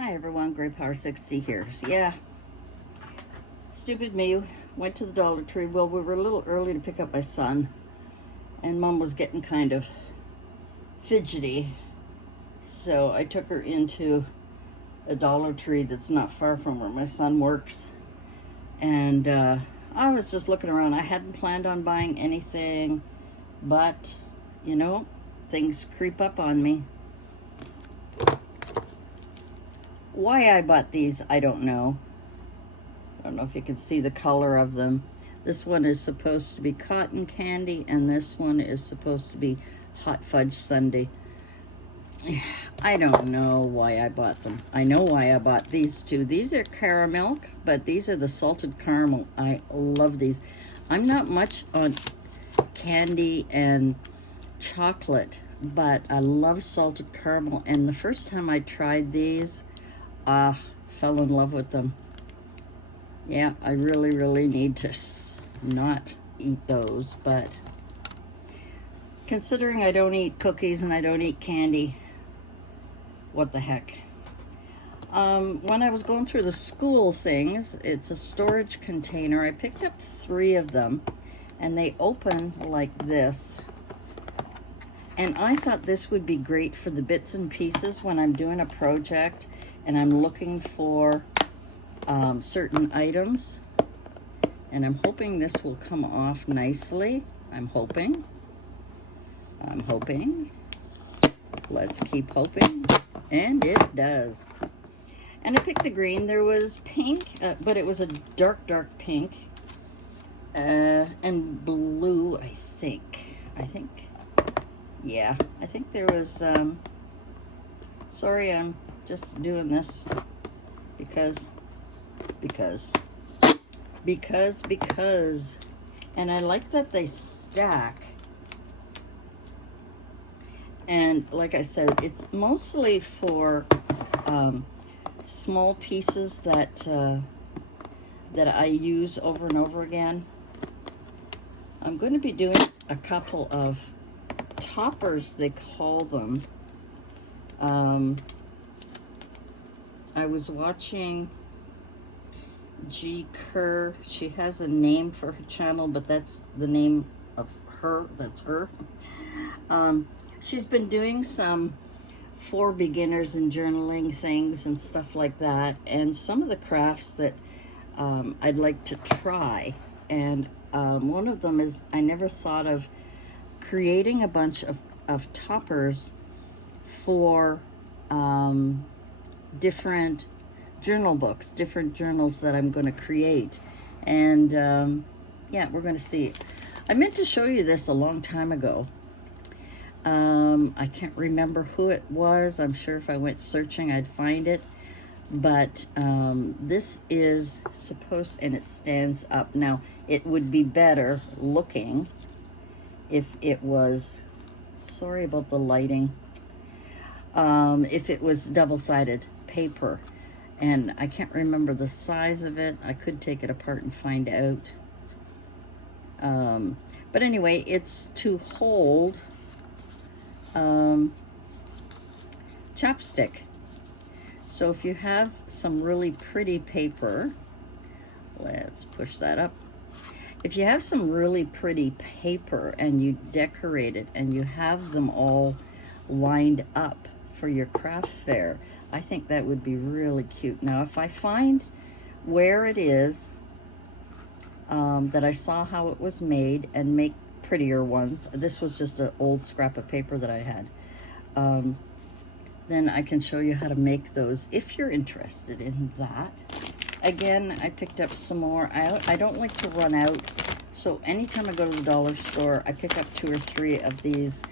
Hi everyone, Grey Power 60 here. So yeah, stupid me, went to the Dollar Tree. Well, we were a little early to pick up my son, and Mom was getting kind of fidgety. So I took her into a Dollar Tree that's not far from where my son works. And I was just looking around. I hadn't planned on buying anything, but, you know, things creep up on me. Why I bought these, I don't know. I don't know if you can see the color of them. This one is supposed to be cotton candy, and this one is supposed to be hot fudge sundae. I don't know why I bought them. I know why I bought these two. These are caramel, but these are the salted caramel. I love these. I'm not much on candy and chocolate, but I love salted caramel. And the first time I tried these, fell in love with them. Yeah, I really need to not eat those, but considering I don't eat cookies and I don't eat candy, what the heck. When I was going through the school things, it's a storage container. I picked up 3 of them, and they open like this. And I thought this would be great for the bits and pieces when I'm doing a project and I'm looking for certain items. And I'm hoping this will come off nicely. I'm hoping. Let's keep hoping. And it does. And I picked the green. There was pink, but it was a dark pink. And blue, I think. Yeah, I think there was, sorry, I'm just doing this because, and I like that they stack. And like I said, it's mostly for small pieces that I use over and over again. I'm going to be doing a couple of toppers, they call them. I was watching G. Kerr. She has a name for her channel, but that's the name of her. That's her. She's been doing some for beginners and journaling things and stuff like that, and some of the crafts that I'd like to try. And one of them is, I never thought of creating a bunch of toppers for different journal books, different journals that I'm going to create. And yeah, we're going to see. I meant to show you this a long time ago. I can't remember who it was. I'm sure if I went searching, I'd find it. But this is supposed, and it stands up. Now, it would be better looking if it was, sorry about the lighting, if it was double-sided paper. And I can't remember the size of it. I could take it apart and find out. But anyway, it's to hold chapstick. So if you have some really pretty paper, let's push that up. If you have some really pretty paper and you decorate it and you have them all lined up for your craft fair, I think that would be really cute. Now, if I find where it is, that I saw how it was made and make prettier ones, this was just an old scrap of paper that I had, then I can show you how to make those if you're interested in that. Again, I picked up some more. I don't like to run out, so anytime I go to the dollar store, I pick up 2 or 3 of these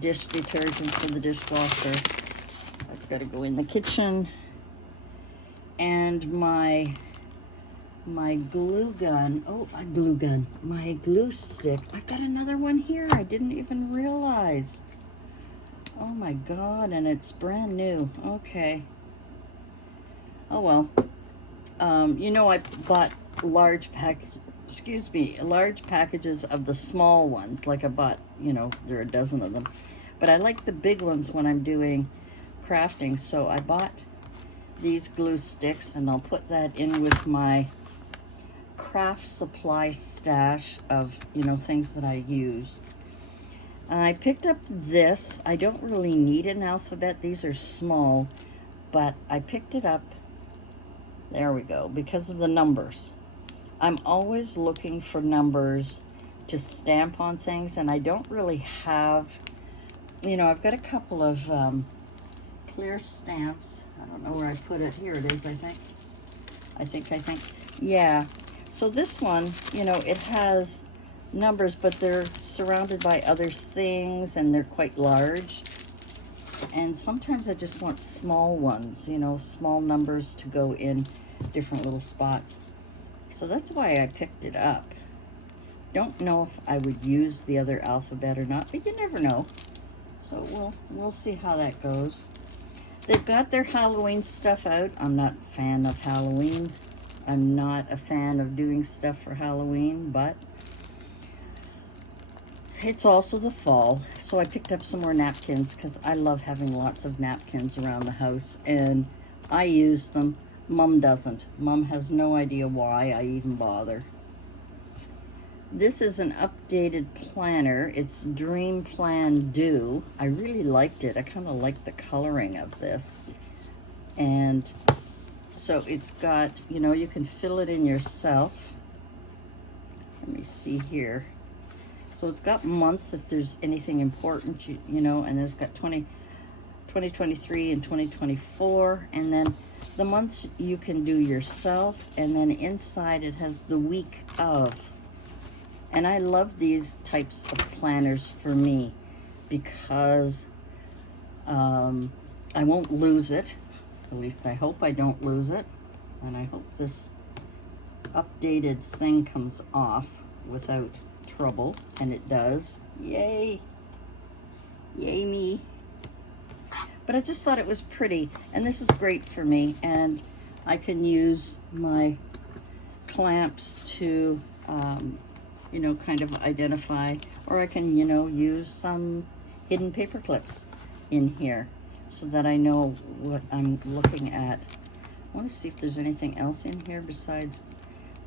dish detergents for the dishwasher. That's got to go in the kitchen. And my glue gun, my glue stick. I've got another one here. I didn't even realize. Oh my God, and it's brand new. Okay. Oh well. You know, I bought large packages of the small ones. Like I bought, you know, there are a dozen of them. But I like the big ones when I'm doing crafting, so I bought these glue sticks, and I'll put that in with my craft supply stash of, you know, things that I use. I picked up this. I don't really need an alphabet. These are small, but I picked it up, there we go, because of the numbers. I'm always looking for numbers to stamp on things, and I don't really have, you know, I've got a couple of clear stamps. I don't know where I put it. Here it is, I think. Yeah. So this one, you know, it has numbers, but they're surrounded by other things, and they're quite large. And sometimes I just want small ones, you know, small numbers to go in different little spots. So that's why I picked it up. Don't know if I would use the other alphabet or not, but you never know. So we'll see how that goes. They've got their Halloween stuff out. I'm not a fan of Halloween. I'm not a fan of doing stuff for Halloween, but it's also the fall. So I picked up some more napkins because I love having lots of napkins around the house, and I use them. Mom doesn't. Mom has no idea why I even bother. This is an updated planner. It's Dream Plan Do. I really liked it. I kind of like the coloring of this. And so it's got, you know, you can fill it in yourself. Let me see here. So it's got months if there's anything important, you know, and then it's got 2023 and 2024. And then the months you can do yourself. And then inside it has the week of. And I love these types of planners for me because I won't lose it. At least I hope I don't lose it. And I hope this updated thing comes off without trouble. And it does. Yay. Yay me. But I just thought it was pretty. And this is great for me. And I can use my clamps to... you know, kind of identify, or I can, you know, use some hidden paper clips in here so that I know what I'm looking at. I want to see if there's anything else in here besides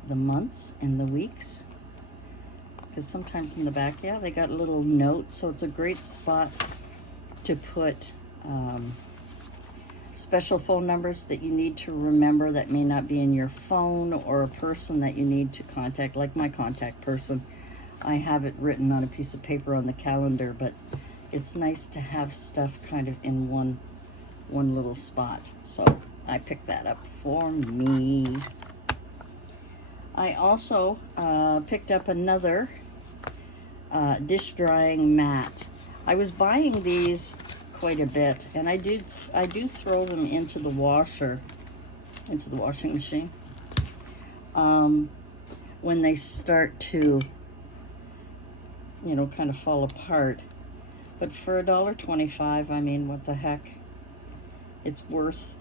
the months and the weeks, because sometimes in the back, yeah, they got little notes, so it's a great spot to put special phone numbers that you need to remember that may not be in your phone, or a person that you need to contact, like my contact person. I have it written on a piece of paper on the calendar, but it's nice to have stuff kind of in one little spot. So I picked that up for me. I also picked up another dish drying mat. I was buying these quite a bit, and I do throw them into the washer, into the washing machine when they start to, you know, kind of fall apart. But for $1.25, I mean, what the heck, it's worth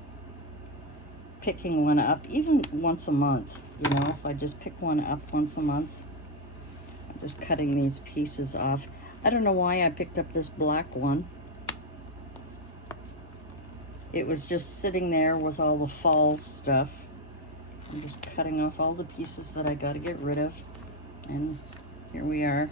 picking one up even once a month. You know, if I just pick one up once a month. I'm just cutting these pieces off. I don't know why I picked up this black one. It was just sitting there with all the fall stuff. I'm just cutting off all the pieces that I got to get rid of. And here we are.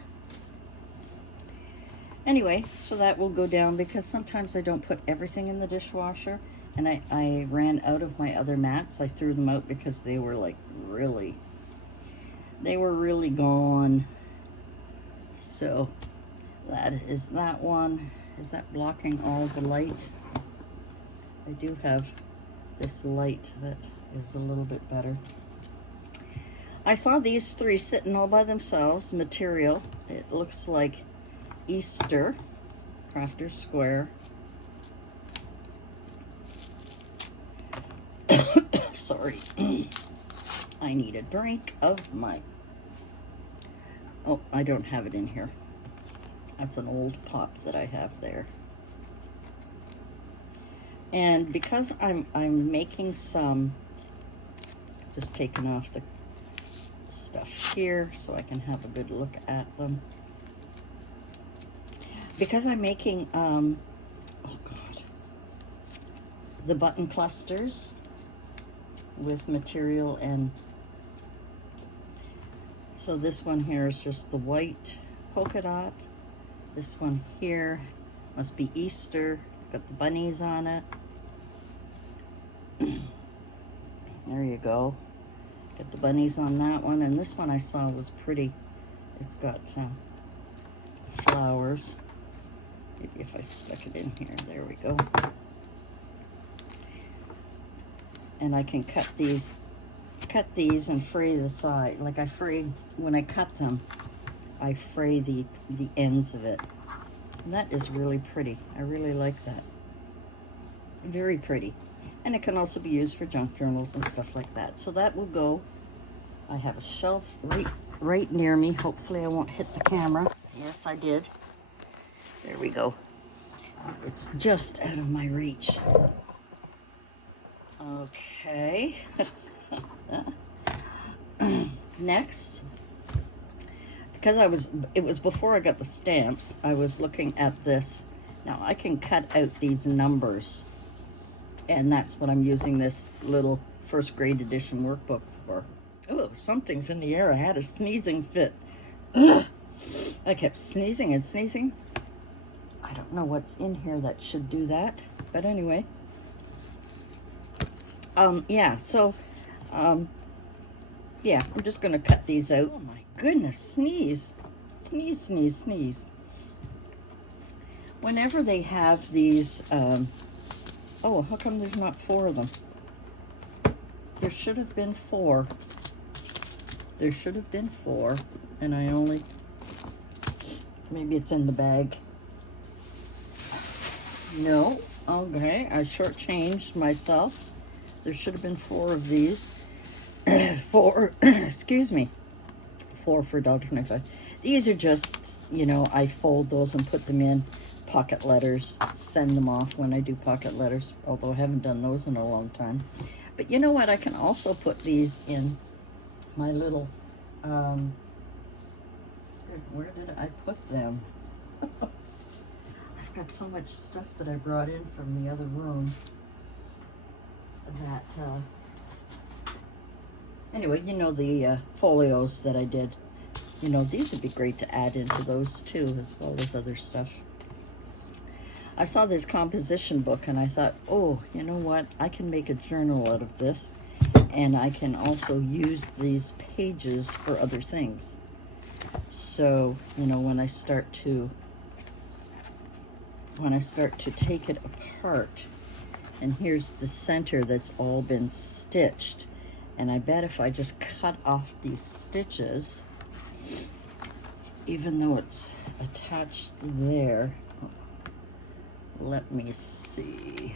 Anyway, so that will go down because sometimes I don't put everything in the dishwasher. And I ran out of my other mats. I threw them out because they were like really gone. So that is that one. Is that blocking all the light? I do have this light that is a little bit better. I saw these three sitting all by themselves. Material. It looks like Easter. Crafter's Square. Sorry. I need a drink of my... Oh, I don't have it in here. That's an old pop that I have there. And because I'm making some, just taking off the stuff here so I can have a good look at them. Because I'm making, oh God, the button clusters, with material. And so this one here is just the white polka dot. This one here must be Easter. It's got the bunnies on it. There you go. Got the bunnies on that one. And this one I saw was pretty. It's got flowers. Maybe if I stuck it in here. There we go. And I can cut these and fray the side. Like I frayed, when I cut them, I fray the ends of it. And that is really pretty. I really like that. Very pretty. And it can also be used for junk journals and stuff like that. So that will go. I have a shelf right near me. Hopefully I won't hit the camera. Yes, I did. There we go. It's just out of my reach. Okay. Next, because it was before I got the stamps, I was looking at this. Now I can cut out these numbers, and that's what I'm using this little first grade edition workbook for. Oh, something's in the air. I had a sneezing fit. I kept sneezing and sneezing. I don't know what's in here that should do that, but anyway. Yeah, so, yeah, I'm just going to cut these out. Oh my goodness, sneeze. Sneeze, sneeze, sneeze. Whenever they have these, oh, how come there's not 4 of them? There should have been 4. There should have been 4, and I only, maybe it's in the bag. No, okay, I shortchanged myself. There should have been 4 of these. 4, excuse me, 4 for $1.25. These are just, you know, I fold those and put them in pocket letters, send them off when I do pocket letters, although I haven't done those in a long time. But you know what, I can also put these in my little, where did I put them? I've got so much stuff that I brought in from the other room that, anyway, you know, the folios that I did, you know, these would be great to add into those too, as well as other stuff. I saw this composition book and I thought, oh, you know what, I can make a journal out of this, and I can also use these pages for other things. So, you know, when I start to take it apart, and here's the center that's all been stitched, and I bet if I just cut off these stitches, even though it's attached there, let me see,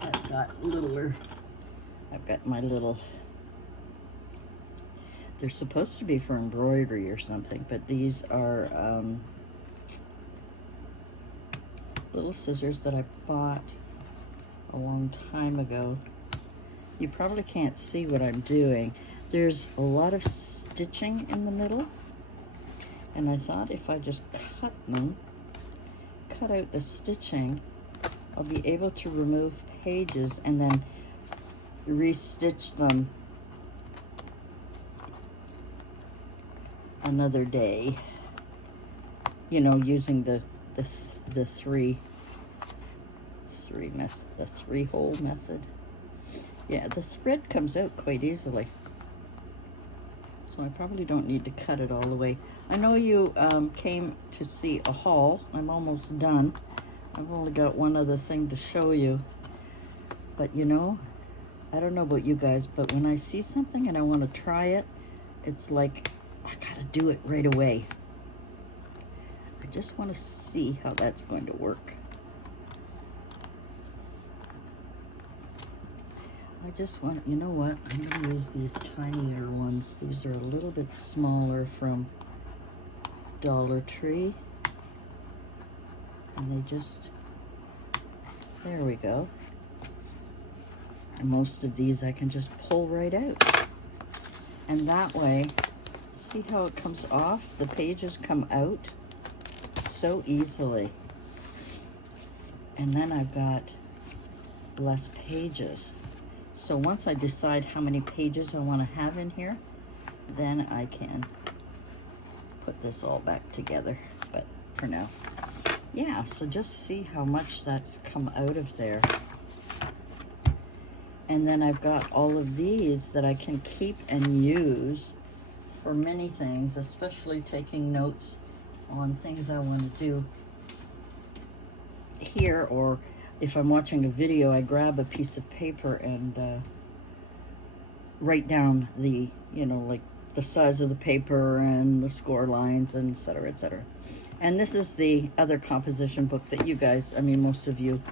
I've got my little, they're supposed to be for embroidery or something, but these are little scissors that I bought a long time ago. You probably can't see what I'm doing. There's a lot of stitching in the middle, and I thought if I just cut out the stitching, I'll be able to remove pages and then restitch them another day, you know, using the three-hole method. Yeah, the thread comes out quite easily, so I probably don't need to cut it all the way. I know you came to see a haul. I'm almost done. I've only got one other thing to show you, but you know, I don't know about you guys, but when I see something and I want to try it, it's like I gotta do it right away. I just want to see how that's going to work. I just want, you know what, I'm going to use these tinier ones. These are a little bit smaller from Dollar Tree. And they just, there we go. And most of these I can just pull right out. And that way, see how it comes off? The pages come out so easily. And then I've got less pages. So once I decide how many pages I want to have in here, then I can put this all back together. But for now, yeah, so just see how much that's come out of there. And then I've got all of these that I can keep and use for many things, especially taking notes on things I want to do here, or if I'm watching a video, I grab a piece of paper and write down the, you know, like the size of the paper and the score lines and et cetera, et cetera. And this is the other composition book that you guys, I mean, most of you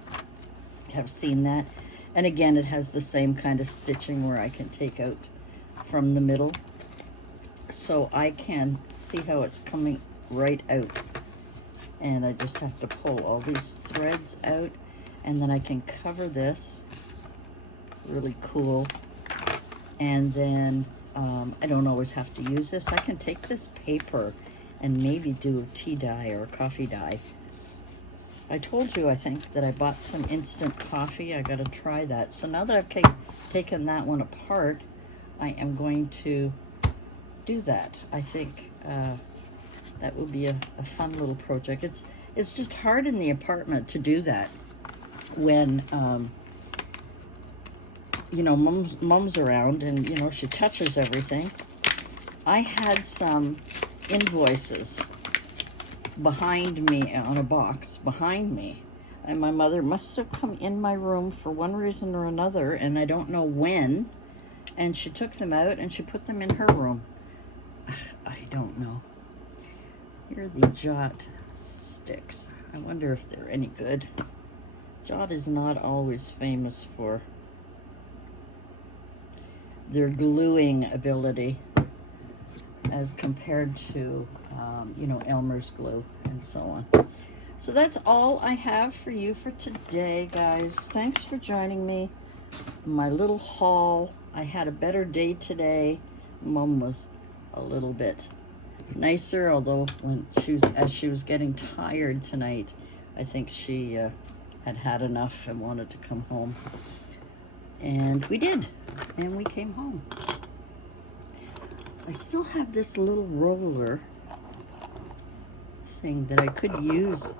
have seen that. And again, it has the same kind of stitching where I can take out from the middle. So I can see how it's coming right out. And I just have to pull all these threads out, and then I can cover this really cool. And then I don't always have to use this. I can take this paper and maybe do a tea dye or a coffee dye. I told you, I think, that I bought some instant coffee. I gotta try that. So now that I've taken that one apart, I am going to do that. I think that would be a fun little project. It's just hard in the apartment to do that when you know, mom's around and, you know, she touches everything. I had some invoices behind me on a box behind me, and my mother must have come in my room for one reason or another, and I don't know when, and she took them out and she put them in her room. I don't know. Here are the Jot sticks. I wonder if they're any good. Jot is not always famous for their gluing ability as compared to, you know, Elmer's glue and so on. So that's all I have for you for today, guys. Thanks for joining me. My little haul. I had a better day today. Mom was a little bit nicer, although as she was getting tired tonight, I think she had had enough and wanted to come home. And we did, and we came home. I still have this little roller thing that I could use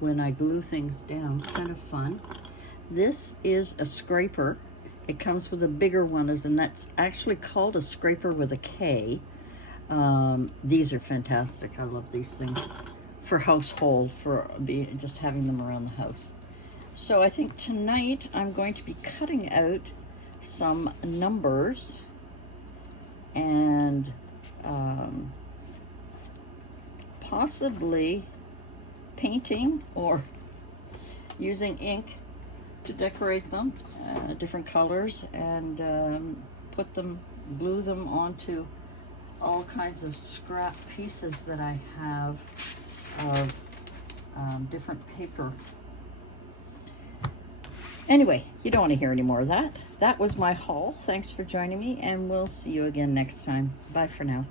when I glue things down. It's kind of fun. This is a scraper. It comes with a bigger one, and that's actually called a scraper with a K. These are fantastic. I love these things for household, for just having them around the house. So I think tonight I'm going to be cutting out some numbers and possibly painting or using ink to decorate them, different colors, and glue them onto all kinds of scrap pieces that I have of different paper. Anyway, you don't want to hear any more of that. That was my haul. Thanks for joining me, and we'll see you again next time. Bye for now.